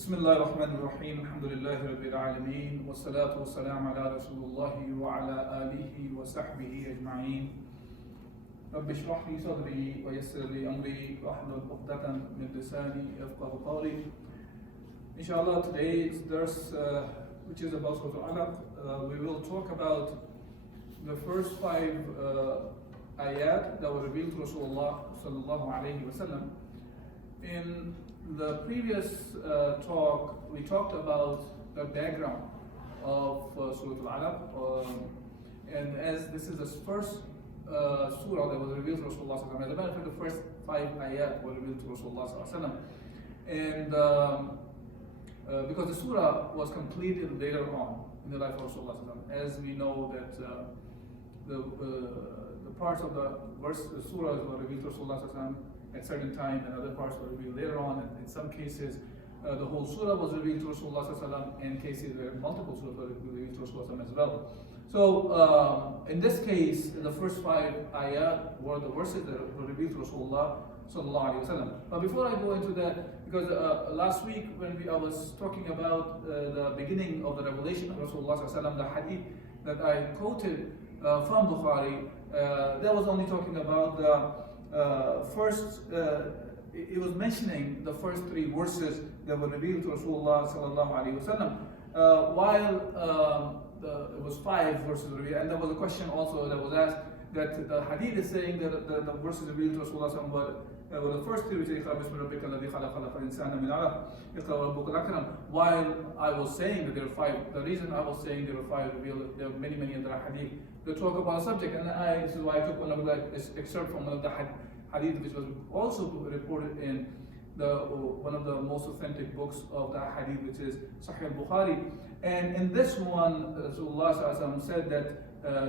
بسم الله الرحمن الرحيم الحمد لله رب العالمين والصلاة والسلام على رسول الله وعلى آله وصحبه أجمعين رب اشرح لي صدري ويسر لي أمري واحلل عقدة من لساني يفقهوا قولي. Inshallah, today's dars, which is about Surah Al-Alaq, we will talk about the first 5 ayat that were revealed to Rasulullah sallallahu alayhi wa sallam. In the previous talk, we talked about the background of Surah Al-Alaq, and as this is the first surah that was revealed to Rasulullah sallallahu alayhi wa sallam, as a matter of fact, the first 5 ayat were revealed to Rasulullah sallallahu alayhi wa sallam. And because the surah was completed later on in the life of Rasulullah sallallahu alayhi wa sallam, as we know that the parts of the verse, the surahs were revealed to Rasulullah sallallahu alayhi wa sallam at certain time, and other parts were revealed later on, and in some cases the whole surah was revealed to Rasulullah sallallahu alaihi wasallam, and in cases where multiple surahs were revealed to Rasulullah sallallahu alaihi wasallam as well. So in this case, the first 5 ayat were the verses that were revealed to Rasulullah sallallahu alaihi wasallam. But before I go into that, because last week when I was talking about the beginning of the revelation of Rasulullah sallallahu alaihi wasallam, the hadith that I quoted from Bukhari, that was only talking about the first, it was mentioning the first 3 verses that were revealed to Rasulullah sallallahu alaihi wasallam, while it was 5 verses revealed, and there was a question also that was asked that the hadith is saying that the verses revealed to Rasulullah sallallahu alaihi wasallam were the first 3, which is اقرأ باسم ربك الذي خلق خلق الإنسان من علق اقرأ وربك الأكرم. While I was saying that there are 5, the reason I was saying there are 5 revealed, there are many other hadith that talk about a subject, and this is why I took one of the excerpt from one of the hadith which was also reported in one of the most authentic books of the hadith, which is Sahih al-Bukhari. And in this one, Rasulullah sallallahu alaihi wasallam said that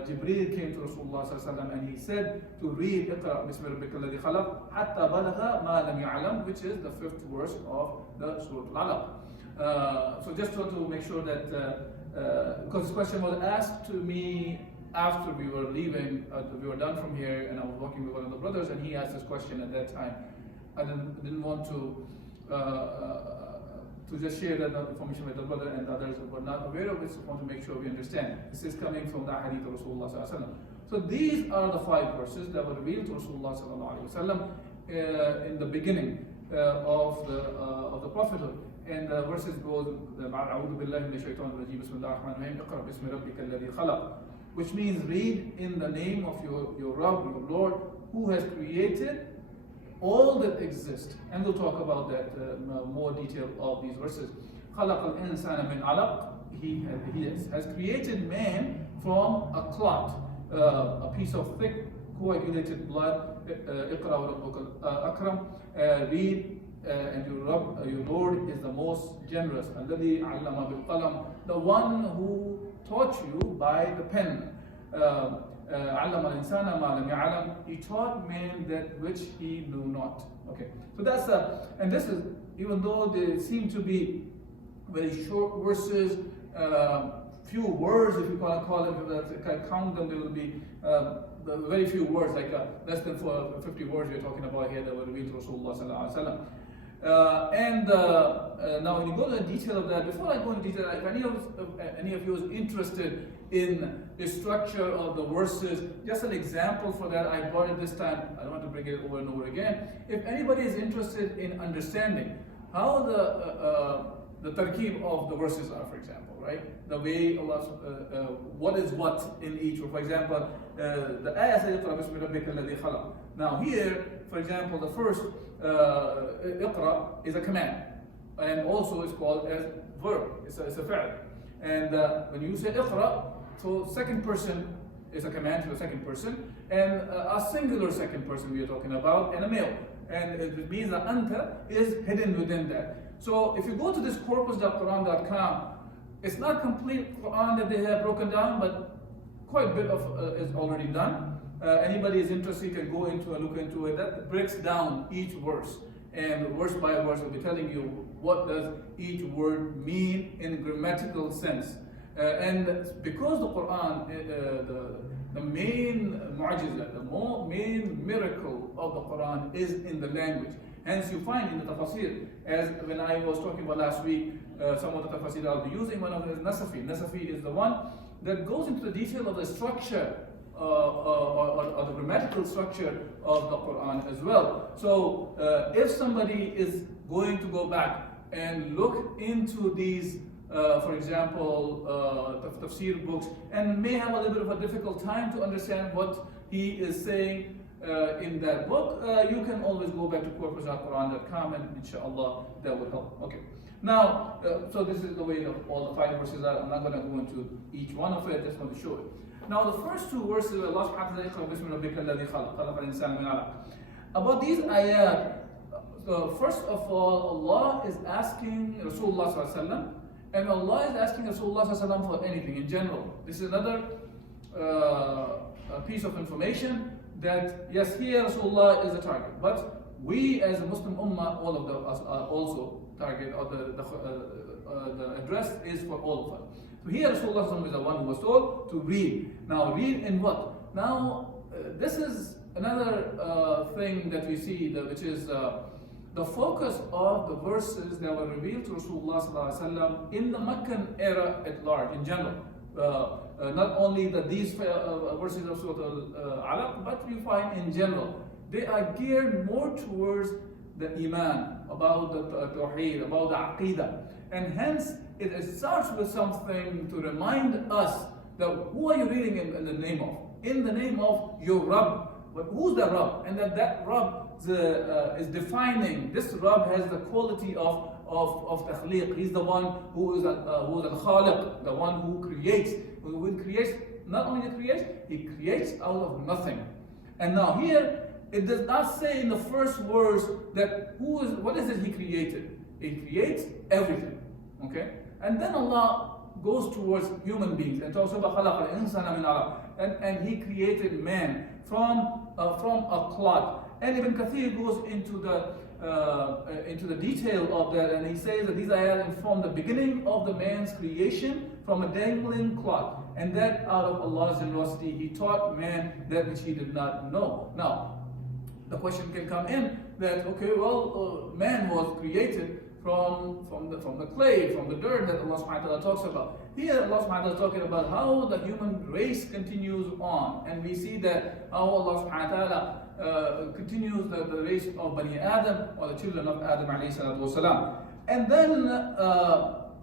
Jibreel came to Rasulullah sallallahu alaihi wasallam and he said to read اقرأ باسم ربك الذي خلق حتى بلغ ما لم يعلم, which is the 5th verse of the Surah Al-Alaq. So just to make sure that, because this question was asked to me after we were leaving, we were done from here, and I was walking with one of the brothers, and he asked this question at that time. I didn't want to just share that information with the brother and the others who were not aware of it, so I want to make sure we understand. This is coming from the hadith of Rasulullah sallallahu alaihi wasallam. So these are the 5 verses that were revealed to Rasulullah sallallahu alaihi wasallam in the beginning of the prophethood. And the verses goes, أعوذ بالله من الشيطان الرجيم بسم الله الرحمن الرحيم اقرأ باسم ربك الذي خلق, which means read in the name of your Rabb, your Lord, who has created all that exists. And we'll talk about that more detail of these verses. خلق الإنسان من علق, he has created man from a clot, a piece of thick coagulated blood. اقرأ وربك الأكرم, read, and your Lord is the most generous. الذي علم بالقلم, the one who taught you by the pen. علم الإنسان ما لم يعلم, he taught man that which he knew not. Okay, so that's and this is, even though they seem to be very short verses, few words, if you call them, if I count them, there will be very few words, like less than 50 words we're talking about here that were revealed to Rasulullah sallallahu alaihi wasallam. Now when you go into the detail of that, before I go into detail, if any of you is interested in the structure of the verses, just an example for that, I brought it this time, I don't want to bring it over and over again. If anybody is interested in understanding how the tarkib of the verses are, for example, right? The way Allah, what is what in each. For example, the ayah says, اقرأ باسم ربك الذي خلق. Now here, for example, the first اقرأ is a command, and also is called as verb. It's a fi'l. And when you say اقرأ, so second person is a command to the second person, and a singular second person we are talking about, and a male. And it means that anta is hidden within that. So if you go to this corpus.quran.com, it's not complete Quran that they have broken down, but quite a bit of is already done. Anybody is interested, you can go into and look into it. That breaks down each verse, and verse by verse will be telling you what does each word mean in grammatical sense. And because the Quran, the main mu'jiza, the main miracle of the Quran is in the language. Hence you find in the Tafseer, as when I was talking about last week, some of the Tafseer I'll be using, one of them is Nasafi. Nasafi is the one that goes into the detail of the structure or the grammatical structure of the Quran as well. So if somebody is going to go back and look into these, for example, tafsir books, and may have a little bit of a difficult time to understand what he is saying in that book, you can always go back to corpus.quran.com and inshallah that will help. Okay. Now, so this is the way of all the 5 verses are. I'm not going to go into each one of it, I just want to show it. Now, the first 2 verses, Allah subhanahu wa ta'ala, about these ayat, first of all, Allah is asking Rasulullah sallallahu alaihi wasallam, and Allah is asking Rasulullah sallallahu alaihi wasallam for anything in general. This is another piece of information that, yes, here Rasulullah is the target, but we as a Muslim Ummah, all of us are also target, or the address is for all of us. So here Rasulullah is the one who was told to read. Now read in what? Now this is another thing that we see, which is the focus of the verses that were revealed to Rasulullah in the Meccan era at large, in general. Not only these verses of Surah Al-Alaq, but we find in general, they are geared more towards the Iman, about the Tawheed, about the Aqidah. And hence, it starts with something to remind us that who are you reading in the name of? In the name of your Rabb. But who's the Rabb? And that Rabb is defining, this Rabb has the quality of takhliq. He's the one who is al-Khaliq, the one who creates. Who creates, not only creates, he creates out of nothing. And now here, it does not say in the first verse that what is it he created? He creates everything. Okay? And then Allah goes towards human beings and talks about خَلَقَ الْإِنسَانَ مِنْ عَلَقٍ, and he created man from a clot. And Ibn Kathir goes into the detail of that, and he says that these ayat inform the beginning of the man's creation from a dangling clot, and that out of Allah's generosity he taught man that which he did not know. Now, the question can come in that, okay, well, man was created from the clay, from the dirt that Allah subhanahu wa ta'ala talks about. Here Allah subhanahu wa ta'ala is talking about how the human race continues on, and we see that how Allah subhanahu wa ta'ala continues the race of Bani Adam, or the children of Adam alayhi salatu wasalam. And then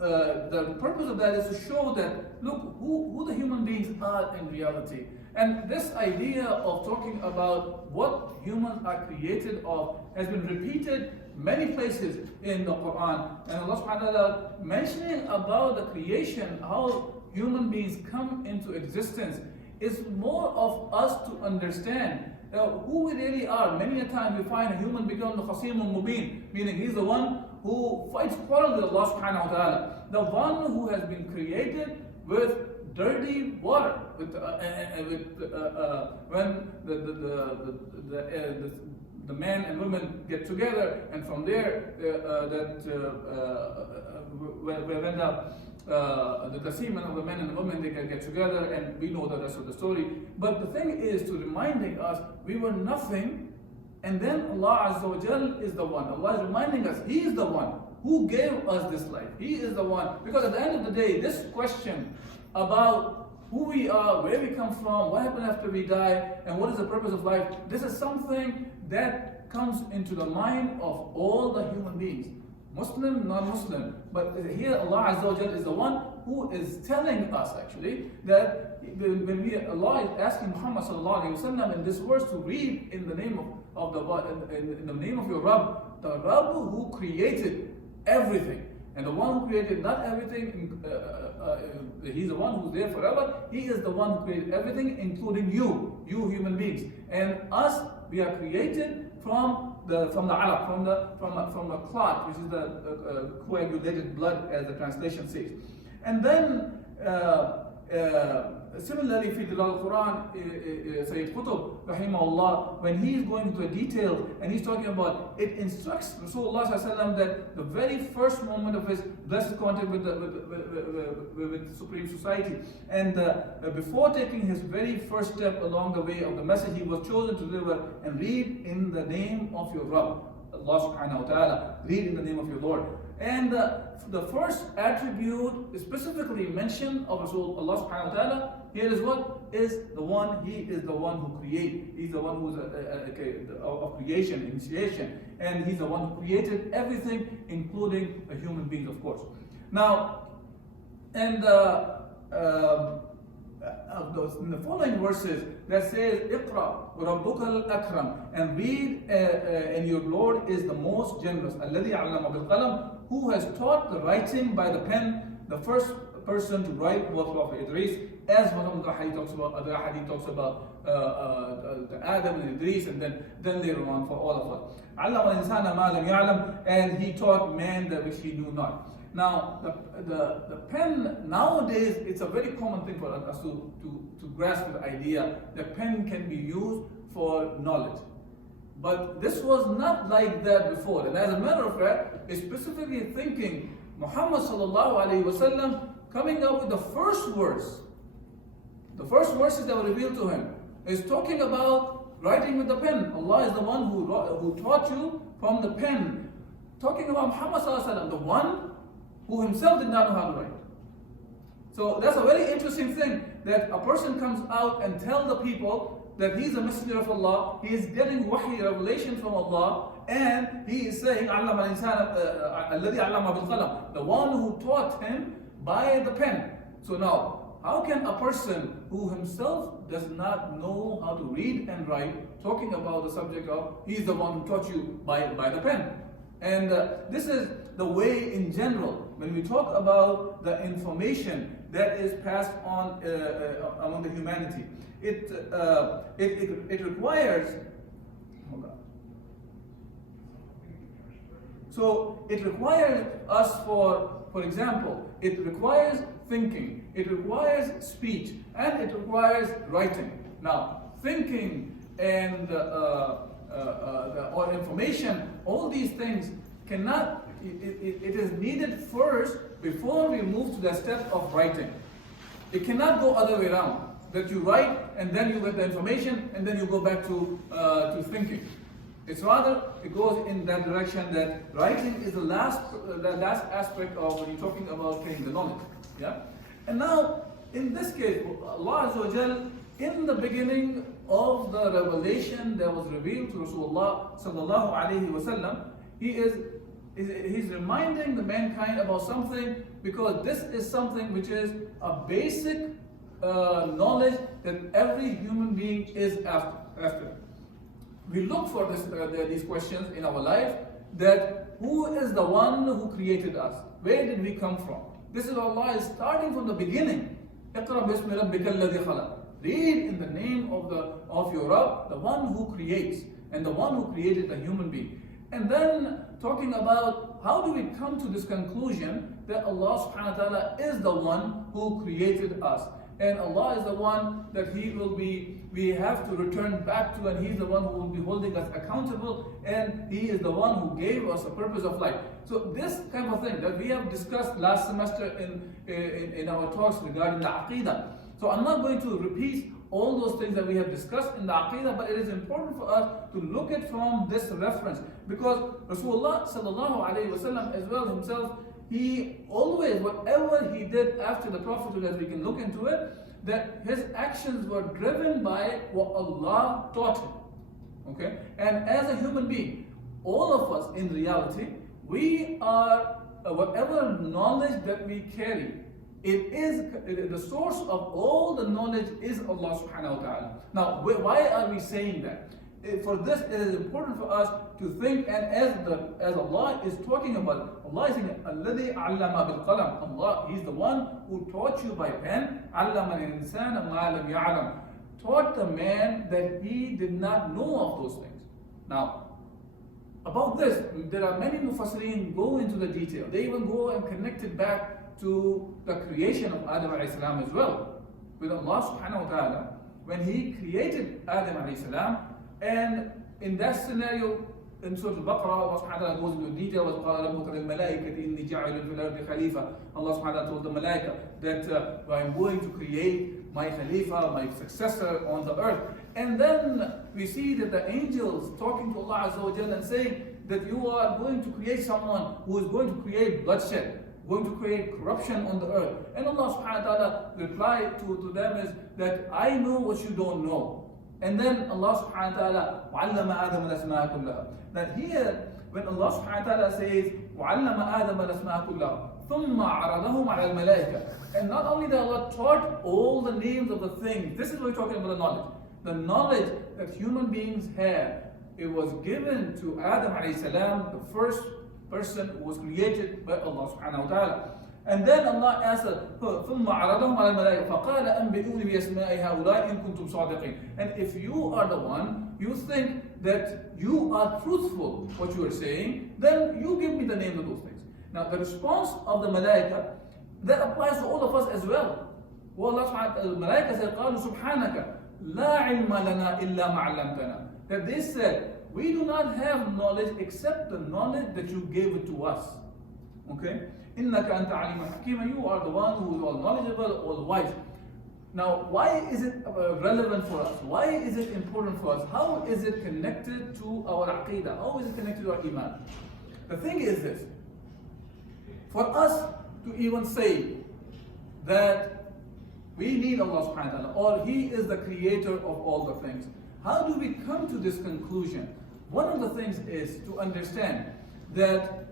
the purpose of that is to show that, look, who the human beings are in reality. And this idea of talking about what humans are created of has been repeated many places in the Quran. And Allah subhanahu wa ta'ala mentioning about the creation, how human beings come into existence, is more of us to understand who we really are. Many a time we find a human become the Khasimun Mubin, meaning he's the one who fights quarrel with Allah subhanahu wa ta'ala. The one who has been created with dirty water, when the man and woman get together, and from there when the semen of the man and the woman, they can get together, and we know the rest of the story. But the thing is to reminding us we were nothing, and then Allah Azza wa Jal is the one. Allah is reminding us He is the one who gave us this life. He is the one, because at the end of the day, this question about who we are, where we come from, what happens after we die, and what is the purpose of life, this is something that comes into the mind of all the human beings, Muslim, non-Muslim. But here Allah Azza wa Jal is the one who is telling us actually that when Allah is asking Muhammad sallallahu alaihi wasallam in this verse to read in the name of in the name of your Rabb, the Rabb who created everything. And the one who created not everything, He's the one who's there forever. He is the one who created everything, including you human beings. And us, we are created from the alaq, from a clot, which is the coagulated blood, as the translation says. And then similarly, في دلال القرآن, Sayyid Qutb rahimahullah, when he is going into a detail and he's talking about, it instructs Rasulullah sallallahu alaihi wasallam that the very first moment of his blessed contact with the Supreme Society, and before taking his very first step along the way of the message, he was chosen to deliver and read in the name of your Rabb. Allah subhanahu wa ta'ala. Read in the name of your Lord. And the first attribute specifically mentioned of Rasul Allah subhanahu wa ta'ala here is what? Is the one, he is the one who creates. He's the one who's of creation, initiation. And he's the one who created everything, including the human beings, of course. Now, and in the following verses that says, Iqra Rabbukal Akram, and read, and your Lord is the most generous. Alladhi allama bil qalam, who has taught the writing by the pen, the first person to write was Prophet Idris, as one of the hadith talks about, other hadith talks about the Adam and Idris, and then later on for all of us. Allama al-insana ma lam ya'lam, and he taught man that which he knew not. Now, the pen nowadays, it's a very common thing for us to grasp the idea that pen can be used for knowledge. But this was not like that before. And as a matter of fact, specifically thinking Muhammad sallallahu alayhi wasallam coming up with the first verse, the first verses that were revealed to him, is talking about writing with the pen. Allah is the one who taught you from the pen. Talking about Muhammad sallallahu alayhi wasallam, the one who himself did not know how to write. So that's a very interesting thing, that a person comes out and tells the people that he's a messenger of Allah, he is getting wahi, revelation from Allah, and he is saying, Allama al-insana alladhi allama bil qalam, the one who taught him by the pen. So now, how can a person who himself does not know how to read and write, talking about the subject of, he's the one who taught you by the pen? And this is the way in general, when we talk about the information that is passed on among the humanity. It requires, so it requires us for example, it requires thinking, it requires speech, and it requires writing. Now, thinking and or information, all these things cannot, it is needed first before we move to the step of writing. It cannot go other way around, that you write and then you get the information and then you go back to thinking. It's rather, it goes in that direction, that writing is the last aspect of when you're talking about getting the knowledge. Yeah? And now, in this case, Allah Azza wa Jal, in the beginning of the revelation that was revealed to Rasulullah sallallahu alaihi wasallam, he's reminding the mankind about something, because this is something which is a basic knowledge that every human being is after. We look for these questions in our life, that who is the one who created us? Where did we come from? This is Allah is starting from the beginning. Iqra bismi rabbika alladhi khalaq. Read in the name of your Rabb, the one who creates, and the one who created the human being. And then talking about how do we come to this conclusion that Allah subhanahu wa ta'ala is the one who created us. And Allah is the one that we have to return back to, and He's the one who will be holding us accountable, and He is the one who gave us a purpose of life. So this kind of thing that we have discussed last semester in our talks regarding the Aqidah. So I'm not going to repeat all those things that we have discussed in the Aqidah, but it is important for us to look at from this reference, because Rasulullah sallallahu alaihi wasallam as well himself, he always, whatever he did after the Prophet, as we can look into it, that his actions were driven by what Allah taught him. Okay? And as a human being, all of us in reality, we are, whatever knowledge that we carry, it is the source of all the knowledge is Allah subhanahu wa ta'ala. Now, why are we saying that? For this, it is important for us to think, and as Allah is talking about, Allah is saying, Alladhi allama bil qalam. Allah, He's the one who taught you by pen. Allama al-insana ma lam ya'lam. Taught the man that he did not know of those things. Now, about this, there are many mufassirin go into the detail. They even go and connect it back to the creation of Adam alayhi salam as well. With Allah subhanahu wa ta'ala, when He created Adam alayhi salam, and in that scenario, in Surah Al-Baqarah, Allah subhanahu wa ta'ala goes into detail, وَقَالَ رَبُّكَ لِلْمَلَائِكَةِ إِنِّي جَاعِلٌ فِي الْأَرْضِ خَلِيفَةً. Allah subhanahu wa ta'ala told the Malaika that I'm going to create my Khalifa, my successor on the earth. And then we see that the angels talking to Allah Azza wa Jalla and saying that you are going to create someone who is going to create bloodshed, going to create corruption on the earth? And Allah subhanahu wa ta'ala replied to them is that I know what you don't know. And then Allah subhanahu wa ta'ala وَعَلَّمَ آدَمَ الْأَسْمَاءَ كُلَّهَا. That here, when Allah subhanahu wa ta'ala says وَعَلَّمَ آدَمَ الْأَسْمَاءَ كُلَّهَا ثُمَّ عَرَضَهُمْ عَلَى الْمَلَائِكَةِ. And not only that Allah taught all the names of the things, this is what we're talking about, the knowledge. The knowledge that human beings have, it was given to Adam alayhi salam, the first person who was created by Allah subhanahu wa ta'ala. And then Allah answered, ثُمَّ عَرَضَهُمْ عَلَى الْمَلَائِكَةِ فَقَالَ أَنْبِئُونِ بِأَسْمَاءِ هَؤُلَاءِ إِن كُنتُمْ صَادِقِينَ. And if you are the one, you think that you are truthful what you are saying, then you give me the names of those things. Now the response of the malaika, that applies to all of us as well. Well, Allah subhanahu wa ta'ala, the malaika said, قَالُوا سُبْحَانَكَ لَا عِلْمَ لَنَا إِلَّا مَا عَلَّمْتَنَا. That they said, we do not have knowledge except the knowledge that you gave it to us. Okay? إِنَّكَ أَنْتَ عَلِيمٌ حَكِيمٌ. You are the one who is all knowledgeable, all wise. Now, why is it relevant for us? Why is it important for us? How is it connected to our aqidah? How is it connected to our iman? The thing is this. For us to even say that we need Allah subhanahu wa ta'ala, or He is the creator of all the things, how do we come to this conclusion? One of the things is to understand that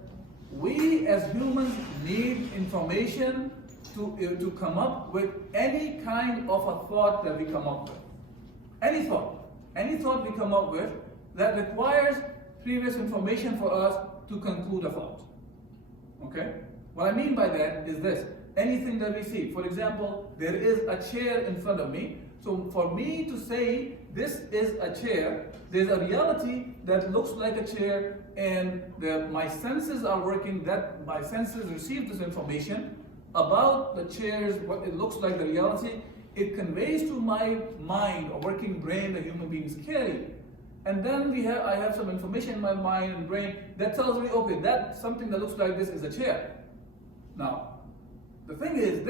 we as humans need information to come up with any kind of a thought that we come up with. Any thought we come up with that requires previous information for us to conclude a thought. Okay? What I mean by that is this. Anything that we see. For example, there is a chair in front of me. So for me to say this is a chair, there's a reality that looks like a chair, and my senses are working, that my senses receive this information about the chairs, what it looks like, the reality. It conveys to my mind, a working brain that human beings carry. And then I have some information in my mind and brain that tells me, okay, that something that looks like this is a chair. Now, the thing is,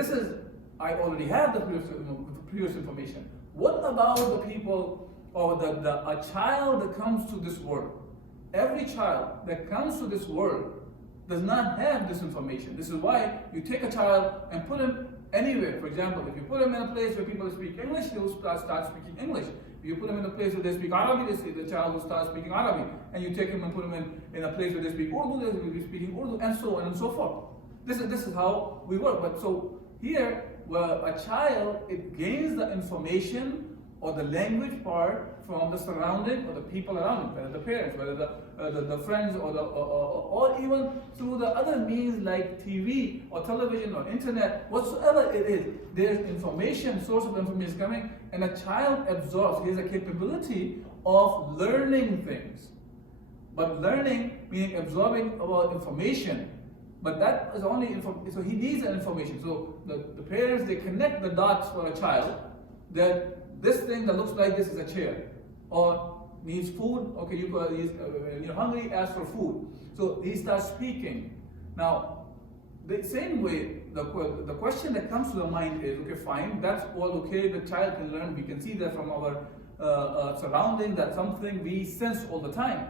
I already have the previous information. What about the people, or a child that comes to this world? Every child that comes to this world does not have this information. This is why you take a child and put him anywhere. For example, if you put him in a place where people speak English, he will start speaking English. If you put him in a place where they speak Arabic, the child will start speaking Arabic. And you take him and put him in a place where they speak Urdu, they will be speaking Urdu, and so on and so forth. This is how we work. But so here, where a child, it gains the information or the language part from the surrounding or the people around him, whether the parents, whether the friends, or even through the other means like TV or television or internet, whatsoever it is. There's information, source of information coming, and a child absorbs. He has a capability of learning things. But learning meaning absorbing about information. But that is only so he needs that information. So the parents, they connect the dots for a child that this thing that looks like this is a chair, or needs food. Okay, you're hungry, ask for food. So he starts speaking. Now, the same way, the question that comes to the mind is, okay, fine, that's all okay. The child can learn. We can see that from our surrounding. That's something we sense all the time.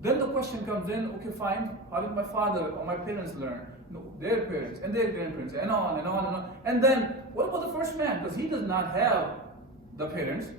Then the question comes in, okay, fine, how did my father or my parents learn? No, their parents and their grandparents, and on and on and on. And then, what about the first man? Because he does not have the parents,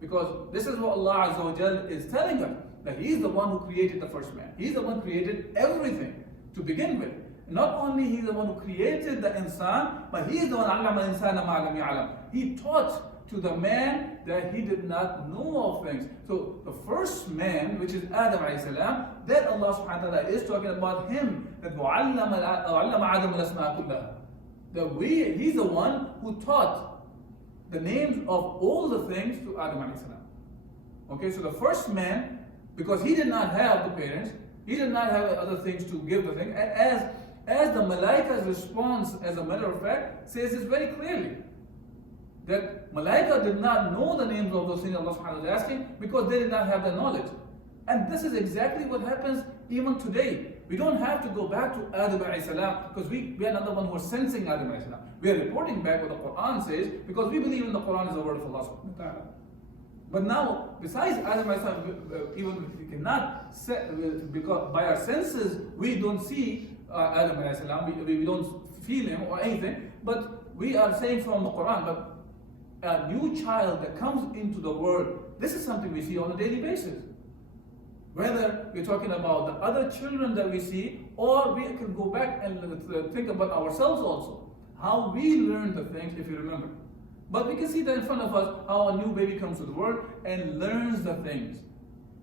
because this is what Allah Azza wa Jal is telling us, that He is the one who created the first man. He's the one who created everything to begin with. Not only He's the one who created the insan, but He is the one, عَلَّمَ الْإِنسَانَ مَا لَمْ يَعْلَمْ. He taught to the man that he did not know of things. So the first man, which is Adam alayhi salam, that Allah subhanahu wa ta'ala is talking about him, that وَعَلَّمَ آدَمَ الْأَسْمَاءَ كُلَّهَا. That He's the one who taught the names of all the things to Adam alayhi salam. Okay, so the first man, because he did not have the parents, he did not have other things to give the thing, as the malaika's response, as a matter of fact, says this very clearly. That Malaika did not know the names of those things Allah subhanahu wa ta'ala is asking, because they did not have the knowledge. And this is exactly what happens even today. We don't have to go back to Adam alayhi salam, because we are not the one who are sensing Adam alayhi salam. We are reporting back what the Quran says, because we believe in the Quran is the word of Allah subhanahu wa ta'ala. But now, besides Adam alayhi salam, even if we cannot because by our senses we don't see Adam alayhi salam, we don't feel him or anything, but we are saying from the Quran, but a new child that comes into the world, this is something we see on a daily basis. Whether we're talking about the other children that we see, or we can go back and think about ourselves also. How we learn the things, if you remember. But we can see that in front of us, how a new baby comes to the world and learns the things.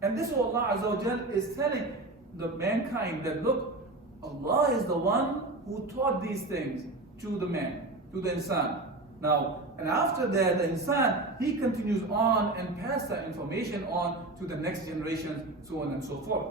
And this is what Allah Azza wa Jal is telling the mankind that look, Allah is the one who taught these things to the man, to the insan. Now, and after that, the insan, he continues on and pass that information on to the next generation, so on and so forth.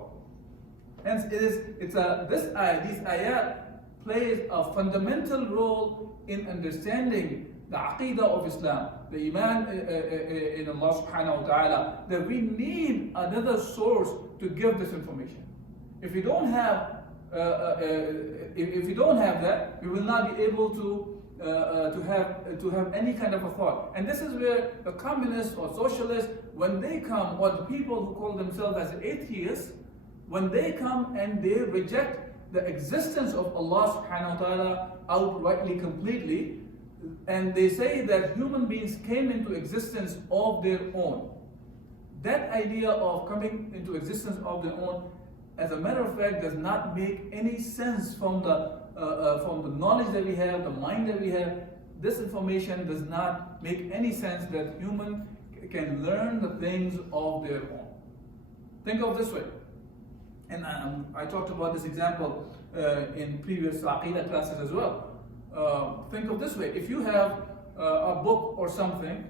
Hence, these ayat plays a fundamental role in understanding the aqidah of Islam, the iman in Allah subhanahu wa ta'ala, that we need another source to give this information. If we don't have that, we will not be able to have any kind of a thought. And this is where the communists or socialists, when they come, or the people who call themselves as atheists, when they come and they reject the existence of Allah subhanahu wa ta'ala outrightly, completely, and they say that human beings came into existence of their own. That idea of coming into existence of their own, as a matter of fact, does not make any sense from the knowledge that we have, the mind that we have. This information does not make any sense that human can learn the things of their own. Think of this way. And I talked about this example in previous Aqidah classes as well. Think of this way. If you have a book or something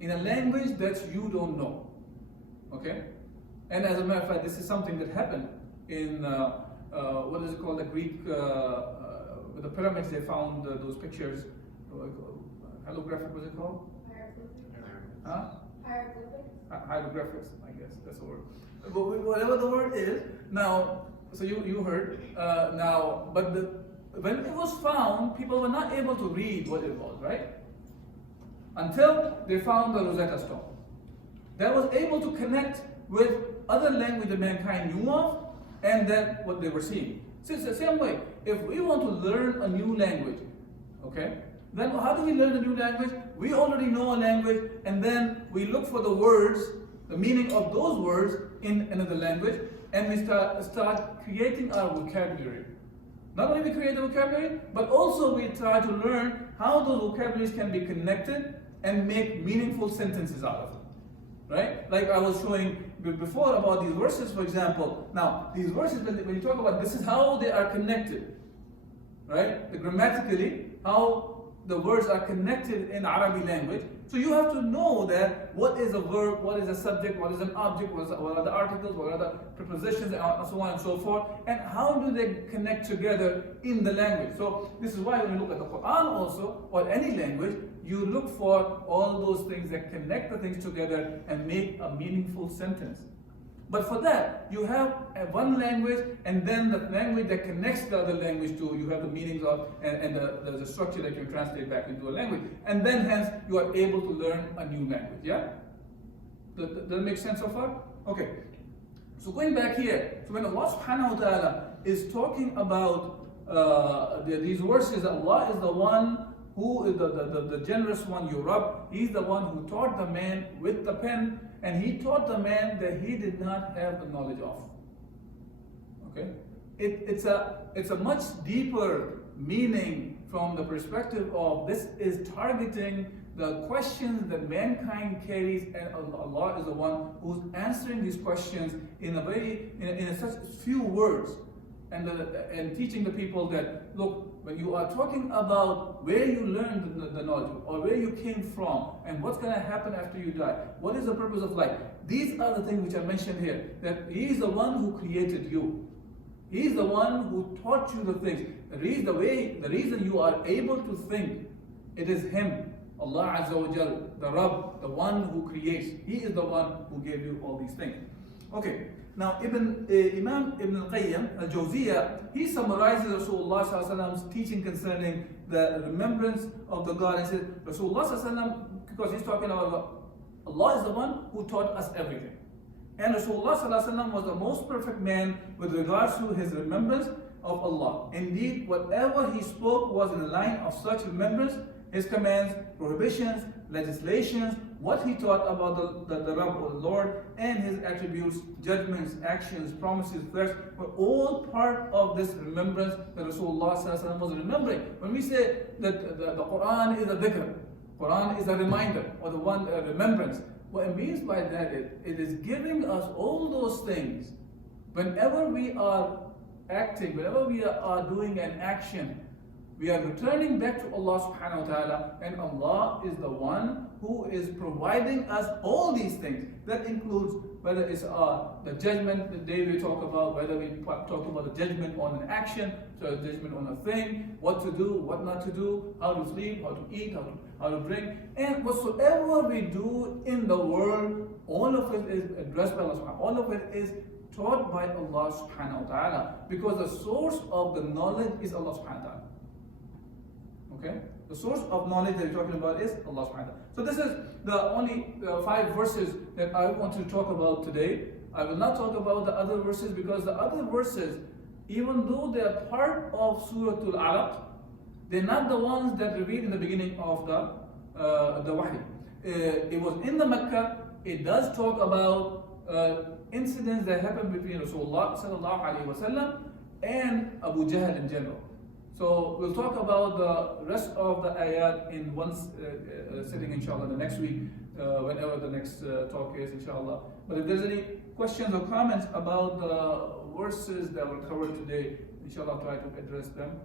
in a language that you don't know, okay? And as a matter of fact, this is something that happened in, what is it called, the Greek, with the pyramids, they found those pictures, holographic, what's it called? Hieroglyphics. Huh? Hieroglyphics, I guess, that's the word. But whatever the word is, now, so you heard, now, but when it was found, people were not able to read what it was, right? Until they found the Rosetta Stone. That was able to connect with other language that mankind knew of, and then what they were seeing. So it's the same way. If we want to learn a new language, okay, then how do we learn a new language? We already know a language, and then we look for the words, the meaning of those words in another language, and we start creating our vocabulary. Not only we create the vocabulary, but also we try to learn how those vocabularies can be connected and make meaningful sentences out of it. Right? Like I was showing before about these verses, for example. Now, these verses, when you talk about this is how they are connected. Right? Grammatically, how the words are connected in Arabic language. So you have to know that what is a verb, what is a subject, what is an object, what are the articles, what are the prepositions, and so on and so forth, and how do they connect together in the language. So this is why when you look at the Quran also, or any language, you look for all those things that connect the things together and make a meaningful sentence. But for that, you have one language, and then the language that connects the other language to, you have the meanings of, and the structure that you translate back into a language. And then hence, you are able to learn a new language, yeah? Does that make sense so far? Okay. So going back here, so when Allah subhanahu wa ta'ala is talking about these verses, Allah is the one who is the generous one, your Rabb. He's the one who taught the man with the pen, and he taught the man that he did not have the knowledge of. Okay? It's a much deeper meaning from the perspective of this is targeting the questions that mankind carries, and Allah is the one who's answering these questions in such few words, and teaching the people that, look, when you are talking about where you learned the knowledge, or where you came from, and what's going to happen after you die, what is the purpose of life, these are the things which are mentioned here, that He is the one who created you. He is the one who taught you the things. The reason you are able to think, it is Him, Allah Azza wa Jal, the Rabb, the one who creates. He is the one who gave you all these things. Okay, now Imam Ibn al-Qayyim al-Jawziyah, he summarizes Rasulullah's teaching concerning the remembrance of the God. He says, Rasulullah, because he's talking about Allah is the one who taught us everything. And Rasulullah ﷺ was the most perfect man with regards to his remembrance of Allah. Indeed, whatever he spoke was in the line of such remembrance. His commands, prohibitions, legislations, what he taught about the Rabb or the Lord, and his attributes, judgments, actions, promises, threats, were all part of this remembrance that Rasulullah ﷺ was remembering. When we say that the Quran is a dhikr, Quran is a reminder, or the one remembrance, what it means by that is, it is giving us all those things. Whenever we are acting, whenever we are doing an action, we are returning back to Allah subhanahu wa ta'ala, and Allah is the one who is providing us all these things. That includes whether it's the judgment, the day we talk about, whether we talk about the judgment on an action, so the judgment on a thing, what to do, what not to do, how to sleep, how to eat, how to drink, and whatsoever we do in the world, all of it is addressed by Allah subhanahu wa ta'ala. All of it is taught by Allah subhanahu wa ta'ala, because the source of the knowledge is Allah subhanahu wa ta'ala. Okay? The source of knowledge that we're talking about is Allah subhanahu wa ta'ala. So this is the only 5 verses that I want to talk about today. I will not talk about the other verses, because the other verses, even though they are part of Surah Al-Alaq, they're not the ones that revealed in the beginning of the Wahy. It was in the Mecca. It does talk about incidents that happened between Rasulullah sallallahu alaihi wasallam and Abu Jahl in general. So we'll talk about the rest of the ayat in one sitting, inshallah, the next week, whenever the next talk is, inshallah. But if there's any questions or comments about the verses that were covered today, inshallah, I'll try to address them.